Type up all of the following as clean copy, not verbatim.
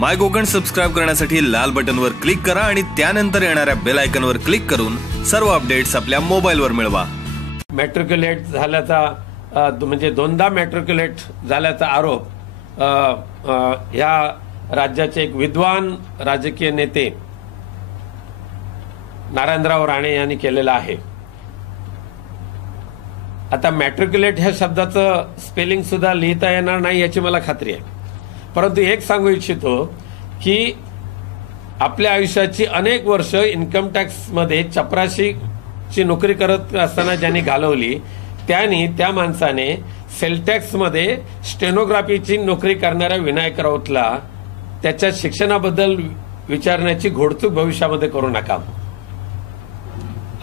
माय Konkan subscribe करण्यासाठी लाल बटनवर click करा आणि त्यानंतर येणाऱ्या बेल आयकॉनवर क्लिक करून सर्व अपडेट्स आपल्या मोबाईलवर मिळवा। मॅट्रिक्युलेट झाल्याचा म्हणजे दोनदा मॅट्रिक्युलेट झाल्याचा आरोप या राज्याचे एक विद्वान राजकीय नेते नारायणराव राणे यांनी केलेला आहे। आता मॅट्रिक्युलेट ह्या शब्दाचं स्पेलिंग सुद्धा लिहिता येणार नाही याची मला खात्री आहे, परंतु एक सांगू इच्छितो की आपल्या आयुष्याची अनेक वर्ष इन्कम टॅक्स मध्ये चपराशीची नोकरी करत असताना ज्यांनी घालवली त्या माणसाने सेल टॅक्स मध्ये स्टेनोग्राफीची नोकरी करणाऱ्या विनायक राऊतला त्याच्या शिक्षणाबद्दल विचारण्याची घोडचूक भविष्यामध्ये करू नका।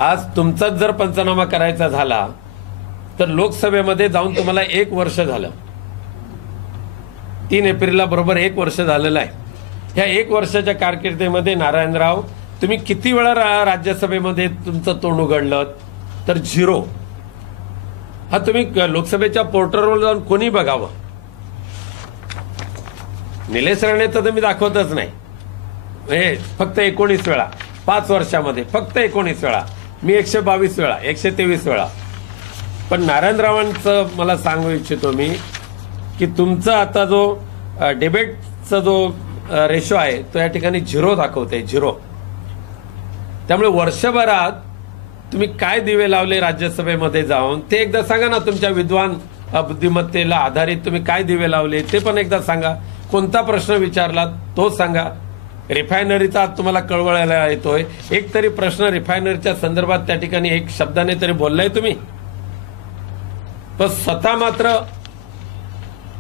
आज तुमचाच जर पंचनामा करायचा झाला तर लोकसभेमध्ये जाऊन तुम्हाला 1 वर्ष झालं। 3 एप्रिलला बरोबर 1 वर्ष झालेलं आहे। ह्या 1 वर्षाच्या कारकिर्दीमध्ये नारायणराव तुम्ही किती वेळा राज्यसभेमध्ये तुमचं तोंड उघडलं तर 0। हा तुम्ही लोकसभेच्या पोर्टलवर जाऊन कोणी बघावं। निलेश राणेचं तर मी दाखवतच नाही, फक्त 19 वेळा 5 वर्षामध्ये फक्त 19 वेळा, मी 122 वेळा 123 वेळा। पण नारायणरावांचं मला सांगू इच्छितो मी की तुमचा आता जो डिबेटचा जो रेशो आहे तो या ठिकाणी 0 दाखवते 0। त्यामुळे वर्षभरात तुम्ही काय दिवे लावले राज्यसभेमध्ये जाऊन ते एकदा सांगा ना। तुमच्या विद्वान बुद्धिमत्तेला आधारित तुम्ही काय दिवे लावले ते पण एकदा सांगा। कोणता प्रश्न विचारला तो सांगा। रिफायनरीचा आज तुम्हाला कळवळायला येतोय, एक तरी प्रश्न रिफायनरीच्या संदर्भात त्या ठिकाणी एक शब्दाने तरी बोललाय तुम्ही? पण स्वतः मात्र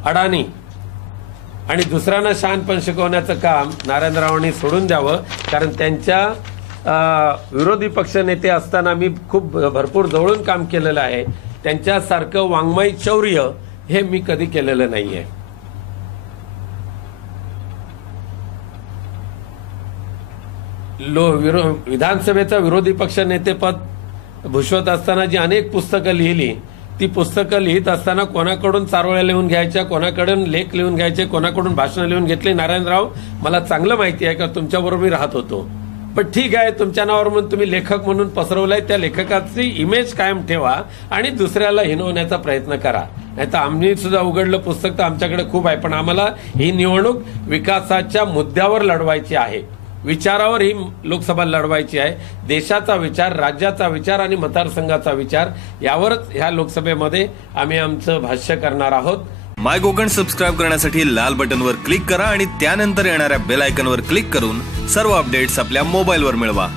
अडाणी आणि दुसऱ्यांना शहाणपण शिकवण्याचं काम नारायणरावांनी सोडून द्यावं, कारण त्यांच्या विरोधी पक्ष नेते असताना मी खूप भरपूर जवळून काम केलेलं आहे। त्यांच्यासारखं वाङ्मय चौर्य हे मी कधी केलेलं नाहीये। विधानसभेचं विरोधी पक्ष नेतेपद भूषवत असताना जी अनेक पुस्तकं लिहिली ती पुस्तकं लिहित असताना कोणाकडून चारोळ्या लिहून घ्यायच्या, कोणाकडून लेख लिहून घ्यायचे, कोणाकडून भाषण लिहून घेतले नारायणराव मला चांगलं माहिती आहे, का तुमच्याबरोबर मी राहत होतो। पण ठीक आहे, तुमच्या नावावर म्हणून तुम्ही लेखक म्हणून पसरवलाय, त्या लेखकाची इमेज कायम ठेवा आणि दुसऱ्याला हिनवण्याचा प्रयत्न करा। नाही तर आम्ही सुद्धा उघडलं पुस्तक तर आमच्याकडे खूप आहे, पण आम्हाला ही निवडणूक विकासाच्या मुद्द्यावर लढवायची आहे, विचारावर ही लोकसभा लढवायची आहे। देशाचा विचार, राज्याचा विचार आणि मतदारसंघाचा विचार यावरच ह्या लोकसभेमध्ये आम्ही आमचं भाष्य करणार आहोत। माय कोकण सबस्क्राइब करण्यासाठी लाल बटनवर क्लिक करा आणि त्यानंतर येणाऱ्या बेल आयकॉनवर क्लिक करून सर्व अपडेट्स आपल्या मोबाईलवर मिळवा।